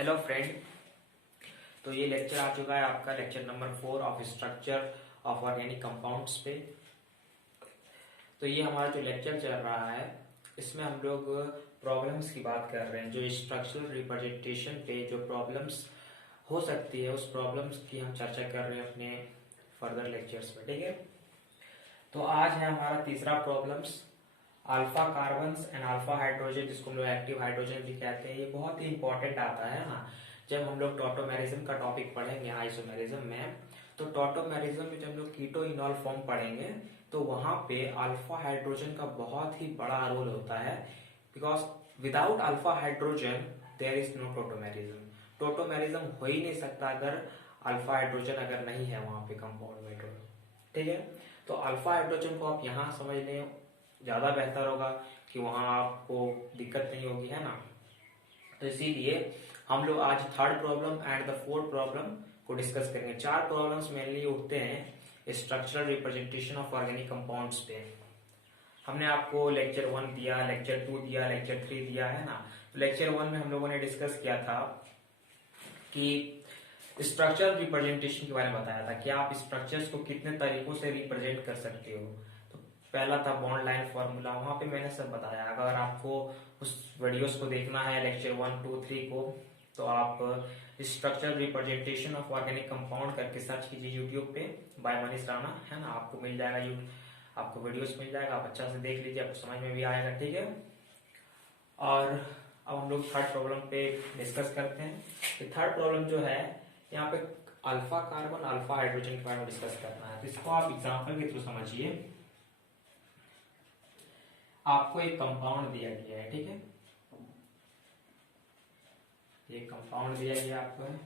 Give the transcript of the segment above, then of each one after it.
Hello friend. तो ये lecture आ चुका है आपका lecture number 4 of structure of organic compounds पे। तो ये हमारा जो लेक्चर चल रहा है इसमें हम लोग प्रॉब्लम्स की बात कर रहे हैं। जो स्ट्रक्चरल रिप्रेजेंटेशन पे जो प्रॉब्लम्स हो सकती है उस प्रॉब्लम्स की हम चर्चा कर रहे हैं अपने फर्दर लेक्चर्स में। ठीक है, तो आज है हमारा तीसरा problems alpha carbons and alpha hydrogen, जिसको हम लोग एक्टिव हाइड्रोजन भी कहते हैं। ये बहुत ही इंपॉर्टेंट आता है ना, जब हम लोग टॉटोमेरिज्म का टॉपिक पढ़ेंगे आइसोमेरिज्म में। तो टॉटोमेरिज्म में जब हम लोग कीटो इनॉल फॉर्म पढ़ेंगे तो वहां पे अल्फा हाइड्रोजन का बहुत ही बड़ा रोल होता है, because without alpha hydrogen there is no tautomerism. Tautomerism हो ही नहीं सकता अगर अल्फा हाइड्रोजन अगर नहीं है वहां पे कंपाउंड में। ठीक है, तो अल्फा हाइड्रोजन को आप यहाँ समझ लें ज्यादा बेहतर होगा कि वहां आपको दिक्कत नहीं होगी, है ना। तो इसीलिए हम लोग आज third problem and the fourth problem को डिस्कस करेंगे। चार प्रॉब्लम्स मेनली उठते हैं structural representation of organic compounds पे। हमने आपको लेक्चर 1 दिया, लेक्चर 2 दिया, लेक्चर 3 दिया, है ना। तो लेक्चर 1 में हम लोगों ने डिस्कस किया था कि स्ट्रक्चरल रिप्रेजेंटेशन के बारे में बताया था कि आप स्ट्रक्चर्स को कितने तरीकों से रिप्रेजेंट कर सकते हो। तो पहला था बॉन्ड लाइन फॉर्मूला, वहां पे मैंने सब बताया। अगर आपको उस वीडियोस को देखना है लेक्चर 1, 2, 3 को, तो आप structural representation of organic compound करके सर्च कीजिए यूट्यूब पे बाय मनीष राणा, है ना। आपको मिल जाएगा, आपको वीडियोस मिल जाएगा, आप अच्छा से देख लीजिए, आपको समझ में भी आएगा। ठीक है, और अब हम लोग थर्ड प्रॉब्लम पे डिस्कस करते हैं। थर्ड प्रॉब्लम जो है यहाँ पे अल्फा कार्बन अल्फा हाइड्रोजन के बारे में डिस्कस करना है। तो इसको आप एग्जांपल के थ्रू समझिए। आपको एक कंपाउंड दिया गया है, ठीक है, एक कंपाउंड दिया गया आपको है।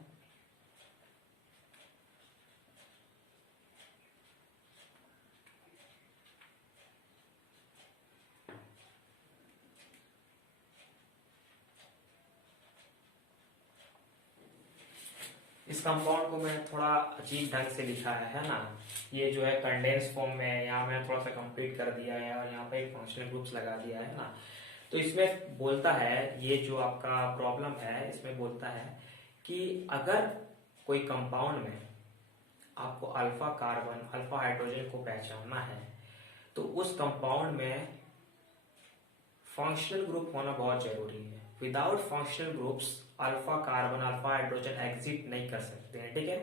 इस कंपाउंड को मैंने थोड़ा अजीब ढंग से लिखा है ना। ये जो है कंडेंस फॉर्म में है, यहाँ मैंने थोड़ा सा कंप्लीट कर दिया है और यहाँ पे एक फंक्शनल ग्रुप्स लगा दिया है ना। तो इसमें बोलता है, ये जो आपका प्रॉब्लम है इसमें बोलता है कि अगर कोई कंपाउंड में आपको अल्फा कार्बन अल्फा हाइड्रोजन को पहचानना है तो उस कंपाउंड में फंक्शनल ग्रुप होना बहुत जरूरी है। Without functional groups alpha carbon alpha hydrogen exit नहीं कर सकते हैं। ठीक है,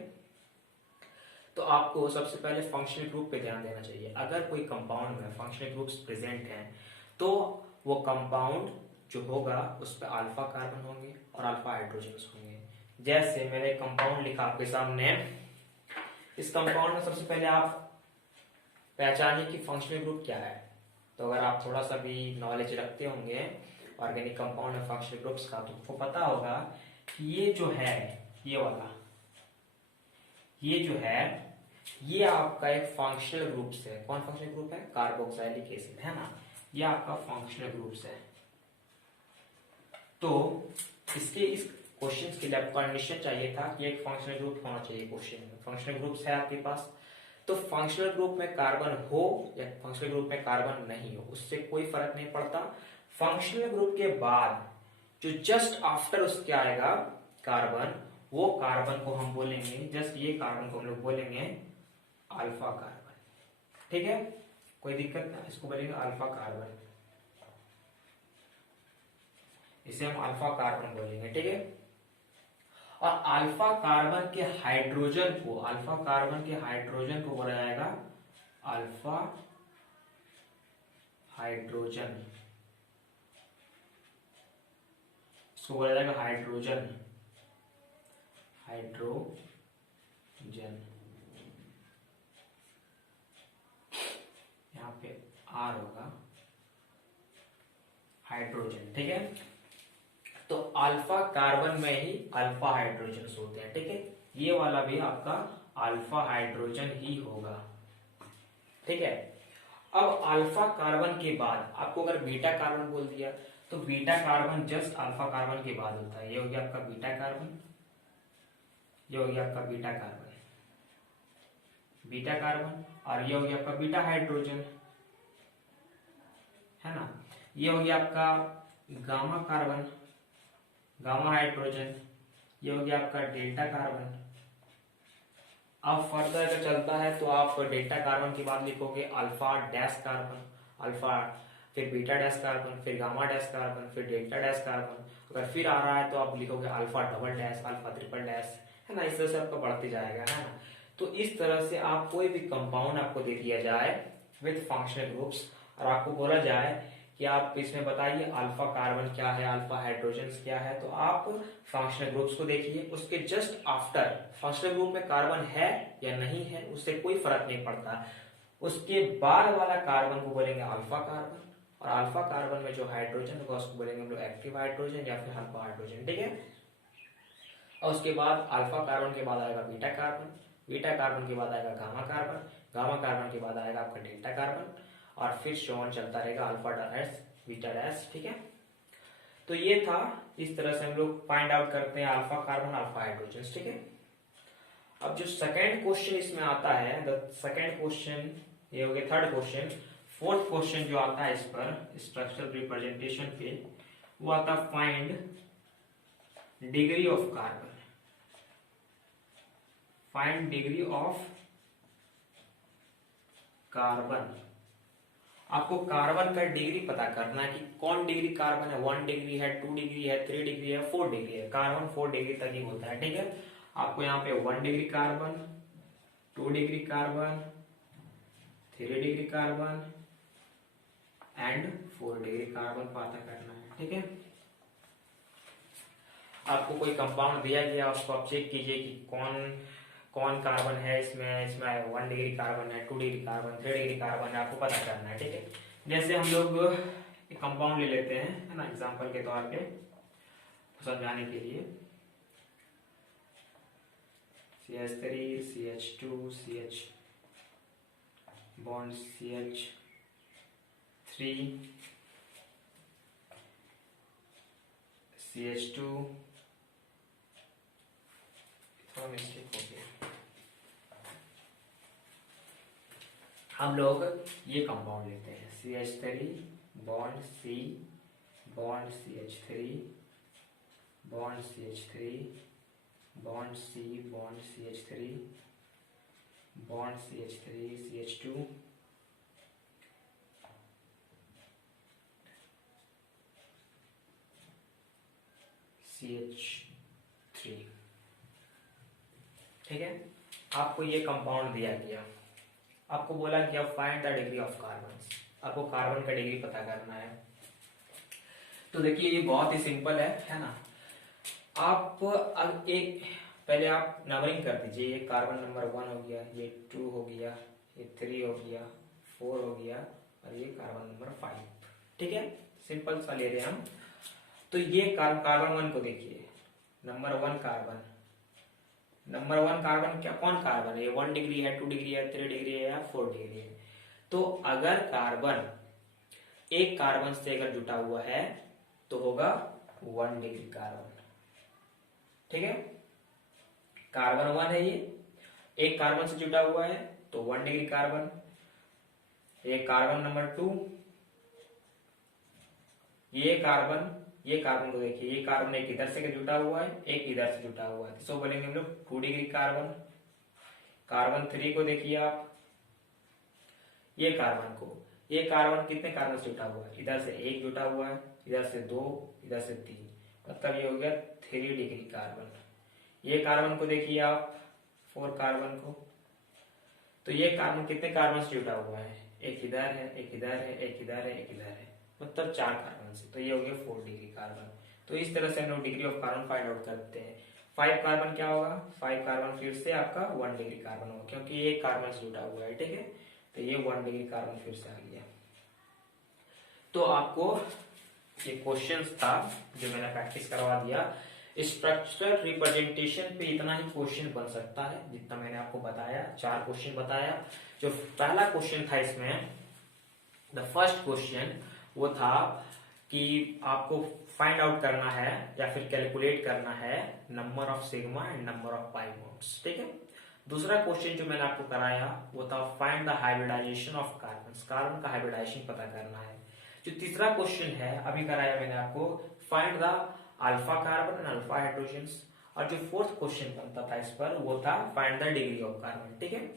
तो आपको सबसे पहले फंक्शनल ग्रुप पे ध्यान देना चाहिए। अगर कोई कंपाउंड में फंक्शनल ग्रुप्स प्रेजेंट हैं तो वो कंपाउंड जो होगा उस पर अल्फा कार्बन होंगे और अल्फा हाइड्रोजन होंगे। जैसे मैंने कंपाउंड लिखा आपके सामने, इस कंपाउंड में सबसे पहले आप पहचानिए कि फंक्शनल ग्रुप क्या है। तो अगर आप थोड़ा सा भी नॉलेज रखते होंगे ऑर्गेनिक कंपाउंड में फंक्शनल ग्रुप्स का, तो आपको पता होगा कि ये जो है ये वाला, ये जो है ये आपका एक फंक्शनल ग्रुप्स है। कौन फंक्शनल ग्रुप है? कार्बोक्सिलिक एसिड, है ना। ये आपका फंक्शनल ग्रुप्स है। तो इसके इस क्वेश्चन के लिए आपको कंडीशन चाहिए था कि एक फंक्शनल ग्रुप होना चाहिए क्वेश्चन में। फंक्शनल ग्रुप्स है आपके पास, तो फंक्शनल ग्रुप में कार्बन हो या फंक्शनल ग्रुप में कार्बन नहीं हो उससे कोई फर्क नहीं पड़ता। फंक्शनल ग्रुप के बाद जो जस्ट आफ्टर उसके आएगा कार्बन, वो कार्बन को हम बोलेंगे, जस्ट ये कार्बन को हम लोग बोलेंगे अल्फा कार्बन। ठीक है, कोई दिक्कत ना, इसको बोलेंगे अल्फा कार्बन, इसे हम अल्फा कार्बन बोलेंगे। ठीक है, और अल्फा कार्बन के हाइड्रोजन को, अल्फा कार्बन के हाइड्रोजन को बोला जाएगा अल्फा हाइड्रोजन, इसको बोला जाएगा हाइड्रोजन, हाइड्रोजन, यहां पे आर होगा, हाइड्रोजन। ठीक है, तो अल्फा कार्बन में ही अल्फा हाइड्रोजन होते हैं। ठीक है, ये वाला भी आपका अल्फा हाइड्रोजन ही होगा। ठीक है, अब अल्फा कार्बन के बाद आपको अगर बीटा कार्बन बोल दिया तो beta carbon just alpha carbon के बाद होता है। ये हो गया आपका बीटा कार्बन, ये हो गया आपका बीटा कार्बन, बीटा कार्बन, और ये हो गया आपका बीटा हाइड्रोजन, है ना। ये हो गया आपका गामा कार्बन, गामा हाइड्रोजन, ये हो गया आपका डेल्टा कार्बन। अब फर्दर अगर चलता है तो आप डेल्टा कार्बन के बाद लिखोगे अल्फा डैश कार्बन, अल्फा फिर बीटा डैश कार्बन, फिर गामा डैश कार्बन, फिर डेल्टा डैश कार्बन। अगर फिर आ रहा है तो आप लिखोगे alpha double dash, alpha triple dash, है ना। इस तरह से आपका बढ़ते जाएगा, है ना। तो इस तरह से आप कोई भी कंपाउंड आपको दे दिया जाए विथ फंक्शनल ग्रुप्स और आपको बोला जाए कि आप इसमें बताइए अल्फा कार्बन क्या है, अल्फा हाइड्रोजन क्या है, तो आप फंक्शनल ग्रुप्स को देखिए। उसके जस्ट आफ्टर फंक्शनल ग्रुप में कार्बन है या नहीं है उससे कोई फर्क नहीं पड़ता, उसके बाद वाला कार्बन को बोलेंगे अल्फा कार्बन, और अल्फा कार्बन में जो हाइड्रोजन होगा उसको बोलेंगे हम लोग एक्टिव हाइड्रोजन या फिर अल्फा हाइड्रोजन, ठीक है। और उसके बाद अल्फा कार्बन के बाद आएगा बीटा कार्बन, बीटा कार्बन के बाद आएगा गामा कार्बन, गामा कार्बन के बाद आएगा आपका डेल्टा कार्बन, और फिर शोन चलता रहेगा अल्फा डैश बीटा डैश, ठीक है। तो ये था, इस तरह से हम लोग फाइंड आउट करते हैं अल्फा कार्बन अल्फा हाइड्रोजन, ठीक है। अब जो सेकंड क्वेश्चन इसमें आता है, द सेकंड क्वेश्चन, ये हो गया थर्ड क्वेश्चन। फोर्थ क्वेश्चन जो आता है इस पर स्ट्रक्चरल रिप्रेजेंटेशन पे, वो आता find degree of carbon, find degree of carbon. आपको कार्बन का डिग्री पता करना है कि कौन डिग्री कार्बन है, 1 डिग्री है, 2 डिग्री है, 3 डिग्री है, 4 डिग्री है। कार्बन 4 डिग्री तक ही होता है, ठीक है। आपको यहाँ पे 1 degree carbon, 2 degree carbon, 3 degree carbon and 4 degree carbon पता करना है, ठीक है। आपको कोई कंपाउंड दिया गया, उसको आप चेक कीजिए कि कौन कौन कार्बन है इसमें, इसमें 1 डिग्री कार्बन है, 2 डिग्री कार्बन, 3 डिग्री कार्बन है, आपको पता करना है, ठीक है। जैसे हम लोग एक कंपाउंड ले लेते हैं, है ना, एग्जांपल के तौर पे समझाने के लिए, CH3 CH2 CH bond CH3 CH2, थोड़ा मिस्टेक हो गया। हम लोग ये कंपाउंड लेते हैं CH3 bond C bond CH3 bond CH3 bond C bond CH3 bond CH3 CH2 CH3, ठीक है। आपको ये कंपाउंड दिया गया, आपको बोला गया find the degree of carbon, आपको कार्बन का डिग्री पता करना है। तो देखिए ये बहुत ही सिंपल है ना। आप एक पहले आप नंबरिंग कर दीजिए, ये कार्बन नंबर 1 हो गया, ये 2 हो गया, ये 3 हो गया, 4 हो गया, और ये कार्बन नंबर 5, ठीक है। सिंपल सा ले रहे हैं हम। तो ये कार्बन 1 को देखिए, नंबर 1 कार्बन, नंबर 1 कार्बन क्या, कौन कार्बन है, 1 डिग्री है, 2 डिग्री है, 3 डिग्री है या 4 डिग्री है। तो अगर कार्बन एक कार्बन से अगर जुटा हुआ है तो होगा 1 डिग्री कार्बन, ठीक है। कार्बन 1 है, ये एक कार्बन से जुटा हुआ है तो 1 डिग्री कार्बन। ये कार्बन नंबर 2, ये कार्बन को देखिए, ये कार्बन एक इधर से जुटा हुआ है, एक इधर से जुटा हुआ है, तो बोलेंगे हम लोग 2 डिग्री कार्बन। कार्बन 3 को देखिए आप, ये कार्बन कितने कार्बन से जुटा हुआ है, इधर से एक जुटा हुआ है, इधर से 2, इधर से 3, मतलब ये हो गया 3 डिग्री कार्बन। ये कार्बन को देखिए आप, 4 कार्बन को, तो ये कार्बन कितने कार्बन से जुटा हुआ है, एक इधर है, एक इधर है, एक इधर है, एक इधर है, मतलब 4 कार्बन से, तो ये हो गया 4 डिग्री कार्बन। तो इस तरह से हम लोग degree of carbon find out करते हैं। 5 कार्बन क्या होगा, 5 कार्बन फिर से आपका 1 डिग्री कार्बन होगा, क्योंकि ये कार्बन से जुड़ा हुआ है, ठीक है। तो ये 1 डिग्री कार्बन फिर से आ गया। तो आपको ये क्वेश्चन था जो मैंने प्रैक्टिस करवा दिया। स्ट्रक्चरल रिप्रेजेंटेशन पे इतना ही क्वेश्चन बन सकता है जितना मैंने आपको बताया, 4 क्वेश्चन बताया। जो पहला क्वेश्चन था इसमें, द फर्स्ट क्वेश्चन वो था कि आपको फाइंड आउट करना है या फिर कैलकुलेट करना है number of sigma and number of pi bonds, ठीक है। दूसरा क्वेश्चन जो मैंने आपको कराया वो था find the hybridization of carbon, carbon का हाइब्रिडाइजेशन पता करना है। जो तीसरा क्वेश्चन है अभी कराया मैंने आपको, find the alpha carbon and alpha hydrogen. और जो फोर्थ क्वेश्चन बनता था इस पर वो था find the degree of carbon. ठीक है,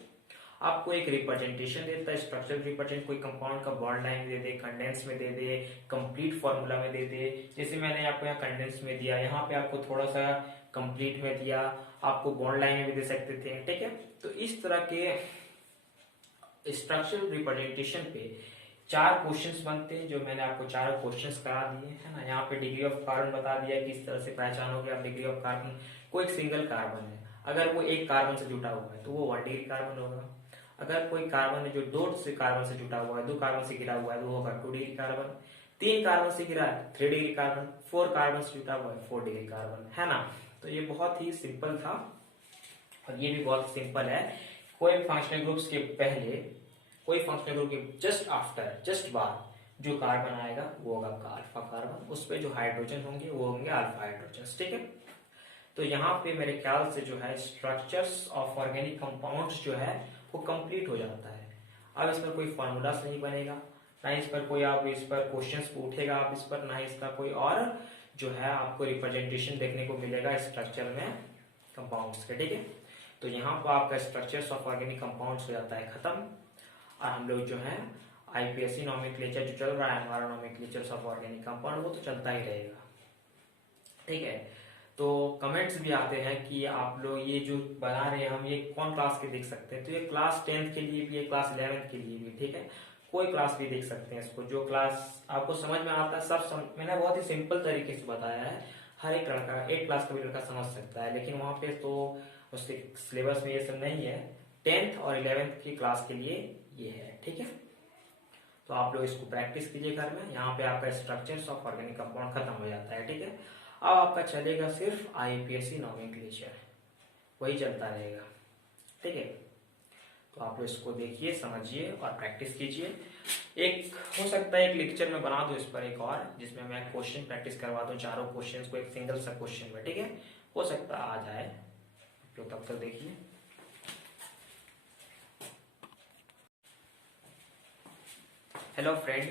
आपको एक रिप्रेजेंटेशन देता है, स्ट्रक्चर रिप्रेजेंट, कोई कंपाउंड का बॉन्ड लाइन दे दे, कंडेंस में दे दे, कंप्लीट फॉर्मूला में दे दे। जैसे मैंने आपको यहाँ कंडेंस में दिया, यहाँ पे आपको थोड़ा सा कंप्लीट में दिया, आपको बॉन्ड लाइन में भी दे सकते थे। ठीक है, तो इस तरह के स्ट्रक्चरल रिप्रेजेंटेशन पे 4 क्वेश्चंस बनते हैं, जो मैंने आपको 4 क्वेश्चंस करा दिए है ना। यहाँ पे डिग्री ऑफ कार्बन बता दिया किस तरह से पहचानोगे आप डिग्री ऑफ कार्बन। कोई एक सिंगल कार्बन है, अगर वो एक कार्बन से जुटा हुआ है तो वो 1 डिग्री कार्बन होगा। अगर कोई कार्बन है जो 2 से कार्बन से जुटा हुआ है, 2 कार्बन से घिरा हुआ है, तो वो होगा 2 डिग्री कार्बन। 3 कार्बन से घिरा है 3 डिग्री कार्बन, 4 कार्बन से जुटा हुआ है 4 डिग्री कार्बन, है ना। तो ये बहुत ही सिंपल था और ये भी बहुत सिंपल है। कोई भी फंक्शनल ग्रुप्स के पहले, कोई फंक्शनल ग्रुप के जस्ट आफ्टर, जस्ट बाद जो कार्बन आएगा वो होगा अल्फा कार्बन, उस पे जो हाइड्रोजन होंगे वो होंगे अल्फा हाइड्रोजन। ठीक है, तो यहाँ पे मेरे ख्याल से जो है स्ट्रक्चर्स ऑफ ऑर्गेनिक कंपाउंड्स जो है वो कंप्लीट हो जाता है। अब इस पर कोई फॉर्मूलास नहीं बनेगा, ना इस पर कोई आप इस पर क्वेश्चंस उठेगा आप इस पर, ना इसका कोई और जो है आपको रिप्रेजेंटेशन देखने को मिलेगा स्ट्रक्चर में कंपाउंड्स के। ठीक है, तो यहाँ पर आपका स्ट्रक्चर्स ऑफ ऑर्गेनिक कंपाउंड्स हो जाता है खत्म, और हम लोग जो है आईपीएससी नोमेनक्लेचर जो चल रहा है हमारा नोमेनक्लेचर्स ऑफ ऑर्गेनिक कंपाउंड, वो तो चलता ही रहेगा। ठीक है, तो कमेंट्स भी आते हैं कि आप लोग ये जो बना रहे हैं हम, ये कौन क्लास के देख सकते हैं। तो ये क्लास 10th के लिए भी है, क्लास 11th के लिए भी। ठीक है, कोई क्लास भी देख सकते हैं इसको, जो क्लास आपको समझ में आता है सब मैंने बहुत ही सिंपल तरीके से बताया है। हर एक लड़का, 8 क्लास का भी लड़का समझ सकता है, लेकिन वहां पे तो उसके सिलेबस में ये सब नहीं है। 10th और 11th की क्लास के लिए ये है। ठीक है, तो आप लोग इसको प्रैक्टिस कीजिए घर में। यहाँ पे आपका स्ट्रक्चर्स ऑफ ऑर्गेनिक कंपाउंड खत्म हो जाता है। ठीक है, अब आपका चलेगा सिर्फ आईपीएससी नोमेनक्लेचर, वही चलता रहेगा। ठीक है, तो आप लोग इसको देखिए, समझिए और प्रैक्टिस कीजिए। एक हो सकता है एक लेक्चर में बना दो इस पर एक और, जिसमें मैं क्वेश्चन प्रैक्टिस करवा दूं, चारों क्वेश्चंस को एक सिंगल सा क्वेश्चन में। ठीक है, हो सकता है आ जाए, तो तब तक देखिए। हेलो फ्रेंड,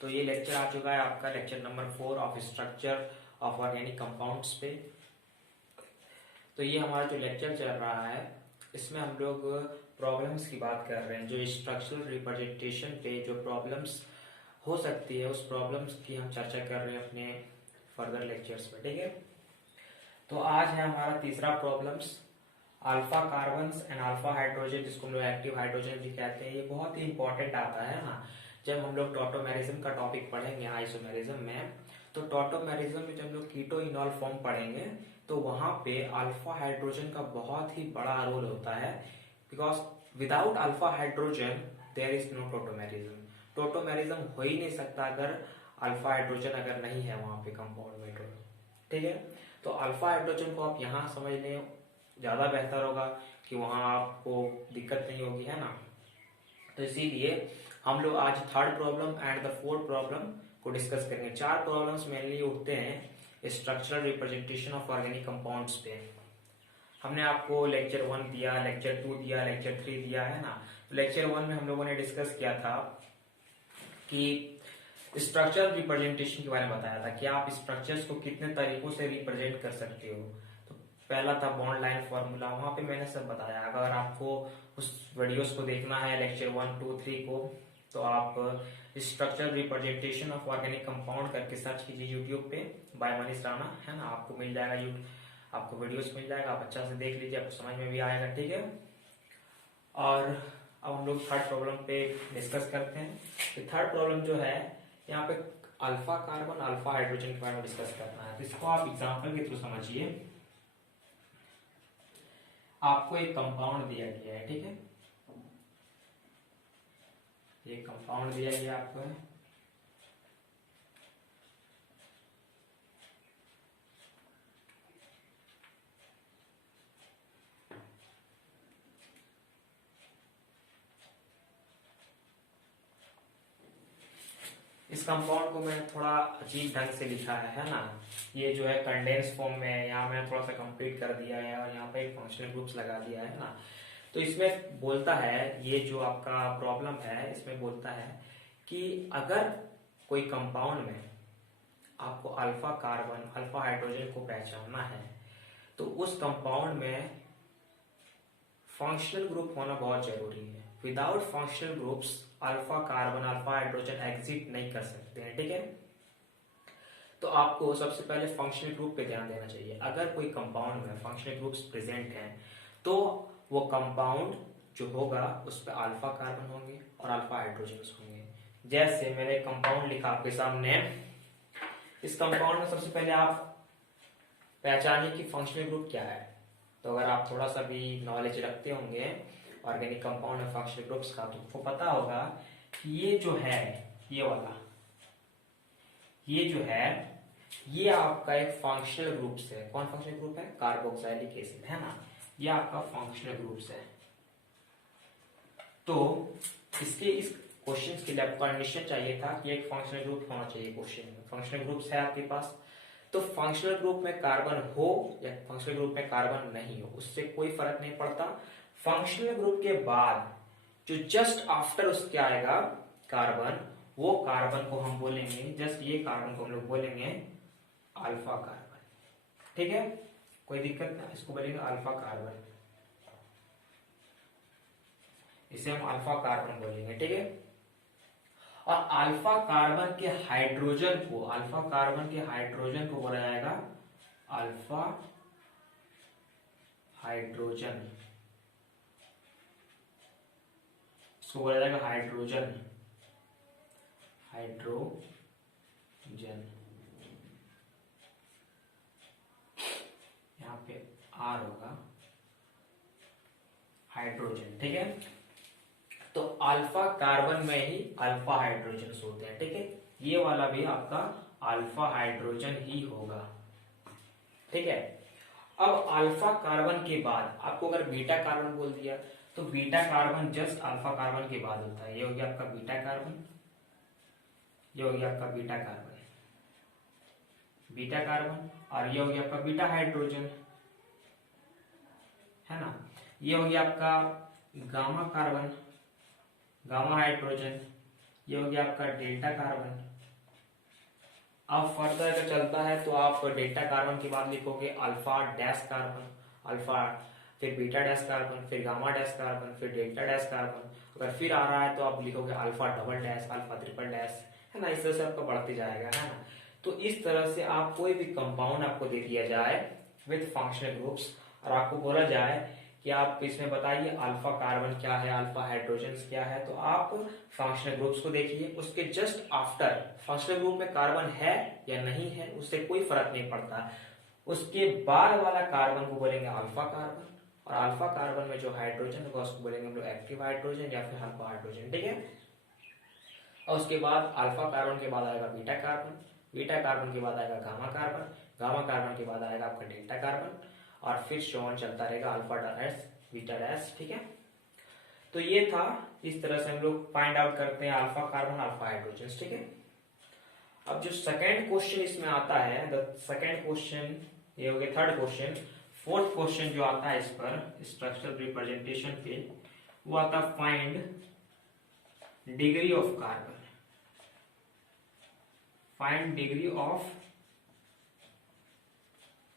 तो ये लेक्चर आ चुका है आपका lecture number 4 of structure of organic compounds पे। तो ये हमारा जो लेक्चर चल रहा है इसमें हम लोग प्रॉब्लम्स की बात कर रहे हैं, जो स्ट्रक्चरल रिप्रेजेंटेशन पे जो प्रॉब्लम्स हो सकती है उस प्रॉब्लम्स की हम चर्चा कर रहे हैं अपने फर्दर लेक्चर्स में। ठीक है, तो आज है हमारा तीसरा problems, alpha carbons and alpha hydrogen, जिसको हम लोग एक्टिव हाइड्रोजन भी कहते हैं। ये बहुत ही इंपॉर्टेंट आता है ना, जब हम लोग टॉटोमेरिज्म का टॉपिक पढ़ेंगे आइसोमेरिज्म में। तो टॉटोमेरिज्म में जब हम लोग कीटो इनॉल फॉर्म पढ़ेंगे तो वहां पे अल्फा हाइड्रोजन का बहुत ही बड़ा रोल होता है, because without alpha hydrogen there is no tautomerism. Tautomerism हो ही नहीं सकता अगर अल्फा हाइड्रोजन अगर नहीं है वहां पे कंपाउंड में। ठीक है, तो अल्फा हाइड्रोजन को आप यहाँ समझ लें ज्यादा बेहतर होगा, कि वहां आपको दिक्कत नहीं होगी, है ना। तो इसीलिए हम लोग आज third problem and the fourth problem को डिस्कस करेंगे। 4 प्रॉब्लम्स मेनली उठते हैं structural representation of organic compounds पे। हमने आपको लेक्चर 1 दिया, लेक्चर 2 दिया, लेक्चर 3 दिया, है ना। तो लेक्चर 1 में हम लोगों ने डिस्कस किया था कि स्ट्रक्चरल रिप्रेजेंटेशन के बारे में बताया था कि आप स्ट्रक्चर्स को कितने तरीकों से रिप्रेजेंट कर सकते हो। तो पहला था बॉन्ड लाइन फॉर्मूला, वहां पे मैंने सब बताया। अगर आपको उस वीडियोस को देखना है लेक्चर 1, 2, 3 को, तो आप structural representation of organic compound करके सर्च कीजिए यूट्यूब पे, बाय मनीष राणा, है ना। आपको मिल जाएगा, आपको वीडियोस मिल जाएगा, आप अच्छा से देख लीजिए, आपको समझ में भी आएगा। ठीक है, और अब हम लोग थर्ड प्रॉब्लम पे डिस्कस करते हैं। थर्ड प्रॉब्लम जो है यहाँ पे अल्फा कार्बन अल्फा हाइड्रोजन के बारे में डिस्कस करना है। तो इसको आप एग्जांपल के थ्रू समझिए। आपको एक कंपाउंड दिया गया है, ठीक है, एक कंपाउंड दिया गया आपको, इस कंपाउंड को मैंने थोड़ा अजीब ढंग से लिखा है ना। ये जो है कंडेंस फॉर्म में है, यहाँ मैंने थोड़ा सा कंप्लीट कर दिया है और यहाँ पे एक फंक्शनल ग्रुप्स लगा दिया है ना। तो इसमें बोलता है, ये जो आपका प्रॉब्लम है इसमें बोलता है कि अगर कोई कंपाउंड में आपको अल्फा कार्बन अल्फा हाइड्रोजन को पहचानना है तो उस कंपाउंड में फंक्शनल ग्रुप होना बहुत जरूरी है। Without functional groups alpha carbon alpha hydrogen exit नहीं कर सकते हैं, ठीक है। तो आपको सबसे पहले फंक्शनल ग्रुप पे ध्यान देना चाहिए। अगर कोई कंपाउंड में फंक्शनल ग्रुप्स प्रेजेंट हैं तो वो कंपाउंड जो होगा उस पर अल्फा कार्बन होंगे और अल्फा हाइड्रोजन होंगे। जैसे मैंने कंपाउंड लिखा आपके सामने, इस कंपाउंड में सबसे पहले आप पहचानिए कि फंक्शनल ग्रुप क्या है। तो अगर आप थोड़ा सा भी नॉलेज रखते होंगे ऑर्गेनिक कंपाउंड और फंक्शनल ग्रुप्स का, तो आपको पता होगा कि ये जो है, ये वाला, ये जो है, ये आपका एक फंक्शनल ग्रुप्स है। कौन फंक्शनल ग्रुप है? कार्बोक्सिलिक एसिड, है ना। ये आपका फंक्शनल ग्रुप्स है। तो इसके इस क्वेश्चन के लिए आपको कंडीशन चाहिए था कि एक फंक्शनल ग्रुप होना चाहिए क्वेश्चन में। फंक्शनल ग्रुप्स है आपके पास, तो फंक्शनल ग्रुप में कार्बन हो या फंक्शनल ग्रुप में कार्बन नहीं हो, उससे कोई फर्क नहीं पड़ता। फंक्शनल ग्रुप के बाद जो जस्ट आफ्टर उसके आएगा कार्बन, वो कार्बन को हम बोलेंगे, जस्ट ये कार्बन को हम लोग बोलेंगे अल्फा कार्बन, ठीक है। कोई दिक्कत नहीं, इसको बोलेंगे अल्फा कार्बन, इसे हम अल्फा कार्बन बोलेंगे, ठीक है। और अल्फा कार्बन के हाइड्रोजन को, अल्फा कार्बन के हाइड्रोजन को बोला जाएगा अल्फा हाइड्रोजन, इसको बोला जाएगा हाइड्रोजन, हाइड्रोजन, यहाँ पे आर होगा, हाइड्रोजन, ठीक है। तो अल्फा कार्बन में ही अल्फा हाइड्रोजन होते हैं, ठीक है। ये वाला भी आपका अल्फा हाइड्रोजन ही होगा, ठीक है। अब अल्फा कार्बन के बाद आपको अगर बीटा कार्बन बोल दिया तो beta carbon just alpha carbon के बाद होता है। ये हो गया आपका बीटा कार्बन, ये हो गया आपका बीटा कार्बन, बीटा कार्बन, और ये हो गया आपका बीटा हाइड्रोजन, है ना। ये हो गया आपका गामा कार्बन, गामा हाइड्रोजन, ये हो गया आपका डेल्टा कार्बन। अब फर्दर अगर चलता है तो आप डेल्टा कार्बन के बाद लिखोगे अल्फा डैश कार्बन, अल्फा, फिर बीटा डैश कार्बन, फिर गामा डैश कार्बन, फिर डेल्टा डैश कार्बन। अगर फिर आ रहा है तो आप लिखोगे alpha double dash, alpha triple dash, है ना। इस तरह से आपका बढ़ते जाएगा, है ना। तो इस तरह से आप कोई भी कंपाउंड आपको दे दिया जाए विथ फंक्शनल ग्रुप्स और आपको बोला जाए कि आप इसमें बताइए अल्फा कार्बन क्या है, अल्फा हाइड्रोजन क्या है, तो आप फंक्शनल ग्रुप्स को देखिए। उसके जस्ट आफ्टर फंक्शनल ग्रुप में कार्बन है या नहीं है उससे कोई फर्क नहीं पड़ता, उसके बाद वाला कार्बन को बोलेंगे अल्फा कार्बन, और अल्फा कार्बन में जो हाइड्रोजन होगा उसको बोलेंगे हम लोग एक्टिव हाइड्रोजन या फिर अल्फा हाइड्रोजन, ठीक है। और उसके बाद अल्फा कार्बन के बाद आएगा बीटा कार्बन, बीटा कार्बन के बाद आएगा गामा कार्बन, गामा कार्बन के बाद आएगा आपका डेल्टा कार्बन, और फिर शोन चलता रहेगा अल्फा डैश बीटा डैश, ठीक है। तो ये था, इस तरह से हम लोग फाइंड आउट करते हैं अल्फा कार्बन अल्फा हाइड्रोजन, ठीक है। अब जो सेकंड क्वेश्चन इसमें आता है, द सेकंड क्वेश्चन, ये हो गया थर्ड क्वेश्चन। फोर्थ क्वेश्चन जो आता है इस पर स्ट्रक्चरल रिप्रेजेंटेशन पे, वो आता है find degree of carbon, find degree of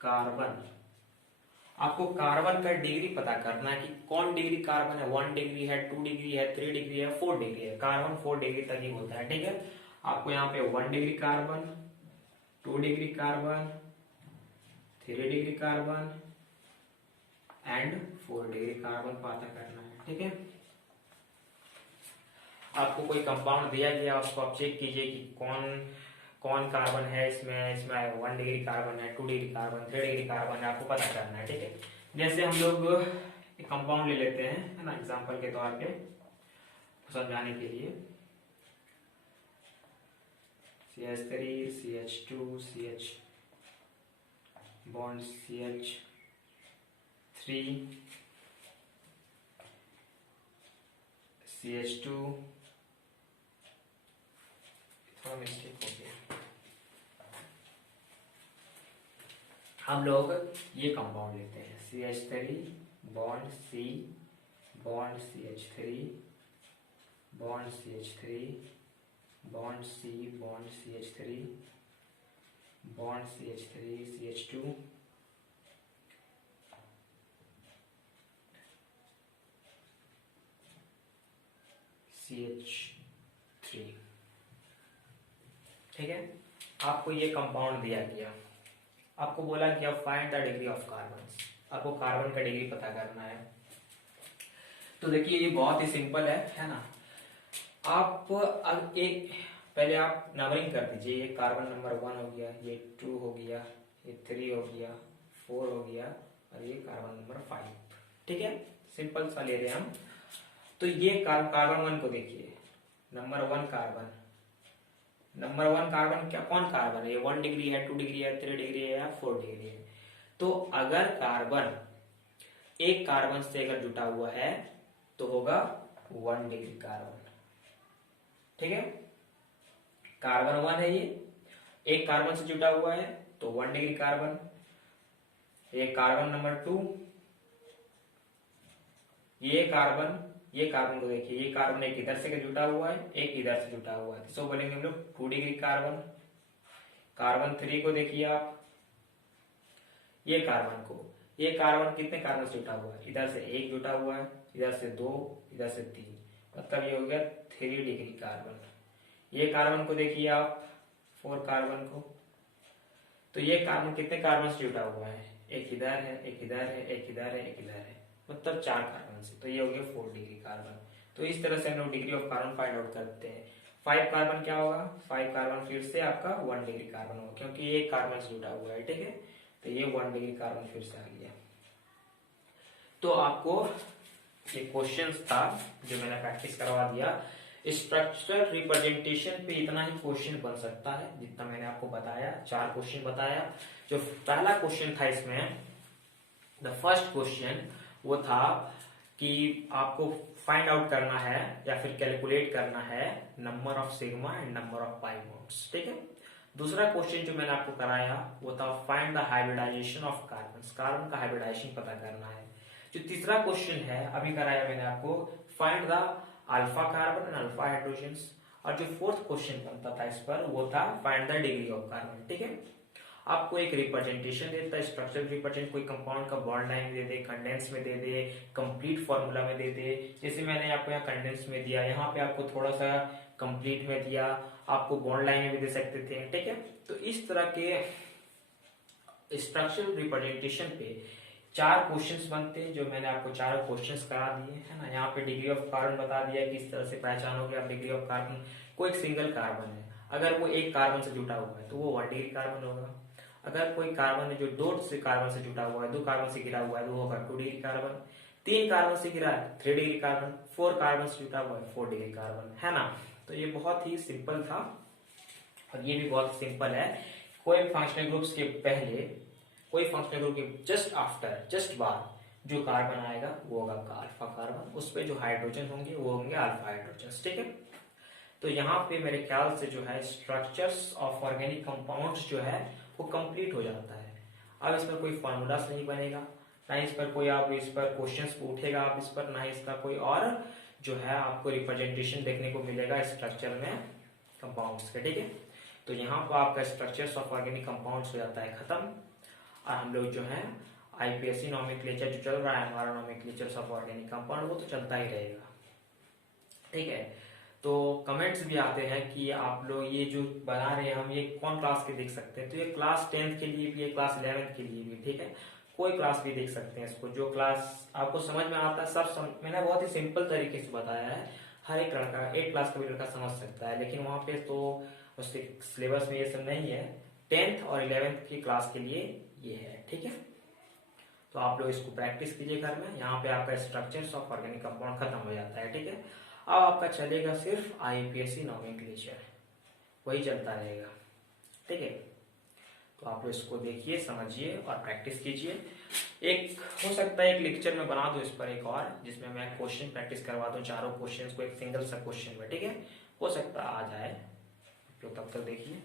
carbon. आपको कार्बन का डिग्री पता करना है कि कौन डिग्री कार्बन है, 1 डिग्री है, 2 डिग्री है, 3 डिग्री है, 4 डिग्री है। कार्बन 4 डिग्री तक ही होता है, ठीक है। आपको यहाँ पे 1 degree carbon, 2 degree carbon, 3 degree carbon and 4 degree carbon पता करना है, ठीक है। आपको कोई कंपाउंड दिया गया, उसको आप चेक कीजिए कि कौन कौन कार्बन है इसमें, इसमें 1 डिग्री कार्बन है, 2 डिग्री कार्बन, 3 डिग्री कार्बन है, आपको पता करना है, ठीक है। जैसे हम लोग एक कंपाउंड ले लेते हैं, है ना, एग्जांपल के तौर पे समझाने के लिए, CH3 CH2 CH bond CH3 CH2, थोड़ा मिस्टेक हो गया। हम लोग ये कंपाउंड लेते हैं CH3 bond C bond CH3 bond CH3 bond C bond CH3 bond CH3 CH2 CH3। ठीक है, आपको ये कंपाउंड दिया गया, आपको बोला गया find the degree of carbon, आपको कार्बन का डिग्री पता करना है। तो देखिए ये बहुत ही सिंपल है ना। आप अब एक पहले आप नंबरिंग कर दीजिए, ये कार्बन नंबर 1 हो गया, ये 2 हो गया, ये 3 हो गया, 4 हो गया और ये कार्बन नंबर 5। ठीक है, सिंपल सा ले रहे हैं हम। तो ये कार्बन 1 को देखिए, नंबर 1 कार्बन, नंबर 1 कार्बन क्या कौन कार्बन है, ये 1 डिग्री है, 2 डिग्री है, 3 डिग्री है या 4 डिग्री है। तो अगर कार्बन एक कार्बन से अगर जुटा हुआ है तो होगा 1 डिग्री कार्बन। ठीक है, कार्बन 1 है, ये एक कार्बन से जुटा हुआ है तो 1 डिग्री कार्बन। ये कार्बन नंबर 2, ये कार्बन को देखिए, ये कार्बन एक इधर से जुटा हुआ है, एक इधर से जुटा हुआ है, सो बोलेंगे हम लोग 2 डिग्री कार्बन। कार्बन 3 को देखिए आप, ये कार्बन कितने कार्बन से जुटा हुआ है, इधर से एक जुटा हुआ है, इधर से 2, इधर से 3, मतलब ये हो गया 3 डिग्री कार्बन। ये कार्बन को देखिए आप, 4 कार्बन को, तो ये कार्बन कितने कार्बन से जुटा हुआ है, एक इधर है, एक इधर है, एक इधर है, एक इधर है, मतलब 4 कार्बन से, तो ये हो गया 4 डिग्री कार्बन। तो इस तरह से हम लोग degree of carbon find out करते हैं। 5 कार्बन क्या होगा, 5 कार्बन फिर से आपका 1 डिग्री कार्बन होगा, क्योंकि ये एक कार्बन से जुटा हुआ है। ठीक है, तो ये 1 डिग्री कार्बन फिर से आ गया। तो आपको ये क्वेश्चंस था जो मैंने प्रैक्टिस करवा दिया। स्ट्रक्चरल रिप्रेजेंटेशन पे इतना ही क्वेश्चन बन सकता है जितना मैंने आपको बताया, 4 क्वेश्चन बताया। जो पहला क्वेश्चन था इसमें, द फर्स्ट क्वेश्चन वो था कि आपको फाइंड आउट करना है या फिर कैलकुलेट करना है number of sigma and number of pi bonds. ठीक है, दूसरा क्वेश्चन जो मैंने आपको कराया वो था find the hybridization of carbon, carbon का हाइब्रिडाइजेशन पता करना है। जो तीसरा क्वेश्चन है अभी कराया मैंने आपको, find the alpha carbon and alpha hydrogens. और जो फोर्थ क्वेश्चन बनता था इस पर वो था find the degree of carbon. ठीक है, आपको एक रिप्रेजेंटेशन देता है, स्ट्रक्चरल रिप्रेजेंट, कोई कंपाउंड का बॉन्ड लाइन दे दे, कंडेंस में दे दे, कंप्लीट फॉर्मूला में दे दे। जैसे मैंने आपको यहाँ कंडेंस में दिया, यहाँ पे आपको थोड़ा सा कंप्लीट में दिया, आपको बॉन्ड लाइन में भी दे सकते थे। ठीक है, तो इस तरह के स्ट्रक्चरल रिप्रेजेंटेशन पे 4 क्वेश्चंस बनते हैं, जो मैंने आपको 4 क्वेश्चंस करा दिए है ना। यहाँ पे डिग्री ऑफ कार्बन बता दिया, किस तरह से पहचानोगे आप डिग्री ऑफ कार्बन। कोई एक सिंगल कार्बन है, अगर वो एक कार्बन से जुटा हुआ है तो वो 1 डिग्री कार्बन होगा। अगर कोई कार्बन है जो 2 से कार्बन से जुटा हुआ है, 2 कार्बन से घिरा हुआ है, तो वो होगा 2 डिग्री कार्बन। 3 कार्बन से घिरा है 3 डिग्री कार्बन, 4 कार्बन से जुटा हुआ है 4 डिग्री कार्बन, है ना। तो ये बहुत ही सिंपल था और ये भी बहुत सिंपल है। कोई फंक्शनल ग्रुप्स के पहले, कोई फंक्शनल ग्रुप के जस्ट आफ्टर, जस्ट बाद जो कार्बन आएगा वो होगा आपका अल्फा कार्बन, उस पे जो हाइड्रोजन होंगे वो होंगे अल्फा हाइड्रोजन। ठीक है, तो यहाँ पे मेरे ख्याल से जो है स्ट्रक्चर्स ऑफ ऑर्गेनिक कंपाउंड्स जो है वो कंप्लीट हो जाता है। अब इस पर कोई फॉर्मूलास नहीं बनेगा, ना इस पर कोई आप इस पर क्वेश्चंस पूछेगा आप इस पर, ना इसका कोई और जो है आपको रिप्रेजेंटेशन देखने को मिलेगा स्ट्रक्चर में कंपाउंड्स के। ठीक है, तो यहाँ पर आपका स्ट्रक्चर्स ऑफ ऑर्गेनिक कंपाउंड्स हो जाता है खत्म, और हम लोग जो है आईपीएससी नॉमेनक्लेचर जो चल रहा है हमारा नॉमेनक्लेचर ऑफ ऑर्गेनिक कंपाउंड, वो तो चलता ही रहेगा। ठीक है, तो कमेंट्स भी आते हैं कि आप लोग ये जो बना रहे हैं हम ये कौन क्लास के देख सकते हैं, तो ये क्लास 10th के लिए भी है, क्लास 11th के लिए भी। ठीक है, कोई क्लास भी देख सकते हैं इसको, जो क्लास आपको समझ में आता है सब मैंने बहुत ही सिंपल तरीके से बताया है, हर एक लड़का 8 क्लास का भी लड़का समझ सकता है। लेकिन वहाँ पे तो उसके सिलेबस में ये सब नहीं है, 10th और 11th की क्लास के लिए ये है। ठीक है, तो आप लोग इसको प्रैक्टिस कीजिए घर में। यहाँ पे आपका स्ट्रक्चर्स ऑफ ऑर्गेनिक कंपाउंड खत्म हो जाता है। ठीक है, अब आपका चलेगा सिर्फ आईपीएससी नॉमेनक्लेचर, वही चलता रहेगा। ठीक है, तो आप लोग इसको देखिए, समझिए और प्रैक्टिस कीजिए। एक हो सकता है एक लेक्चर में बना दो इस पर एक और, जिसमें मैं क्वेश्चन प्रैक्टिस करवा दूं, 4 क्वेश्चन को एक सिंगल सा क्वेश्चन में। ठीक है, हो सकता आ जाए, तो तब तक देखिए।